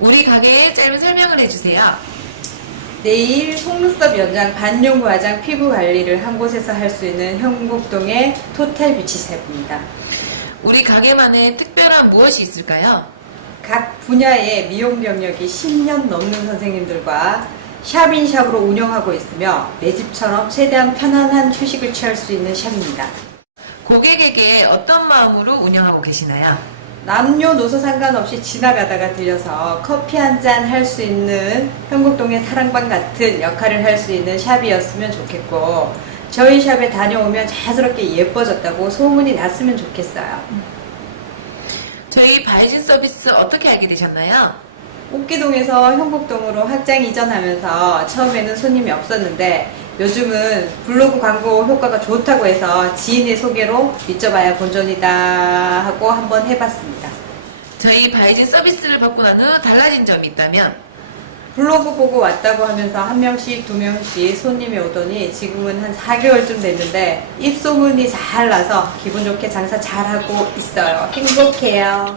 우리 가게의 짧은 설명을 해주세요. 내일 속눈썹 연장, 반용 과장, 피부 관리를 한 곳에서 할 수 있는 현곡동의 토탈 뷰티 샵입니다. 우리 가게만의 특별한 무엇이 있을까요? 각 분야의 미용 경력이 10년 넘는 선생님들과 샵인샵으로 운영하고 있으며 내 집처럼 최대한 편안한 휴식을 취할 수 있는 샵입니다. 고객에게 어떤 마음으로 운영하고 계시나요? 남녀노소 상관없이 지나가다가 들려서 커피 한 잔 할 수 있는 현곡동의 사랑방 같은 역할을 할 수 있는 샵이었으면 좋겠고 저희 샵에 다녀오면 자연스럽게 예뻐졌다고 소문이 났으면 좋겠어요. 저희 바이진 서비스 어떻게 알게 되셨나요? 옥기동에서 현곡동으로 확장 이전하면서 처음에는 손님이 없었는데 요즘은 블로그 광고 효과가 좋다고 해서 지인의 소개로 믿져봐야 본전이다 하고 한번 해봤습니다. 저희 바이진 서비스를 받고 난 후 달라진 점이 있다면 블로그 보고 왔다고 하면서 한 명씩 두 명씩 손님이 오더니 지금은 한 4개월쯤 됐는데 입소문이 잘 나서 기분 좋게 장사 잘하고 있어요. 행복해요.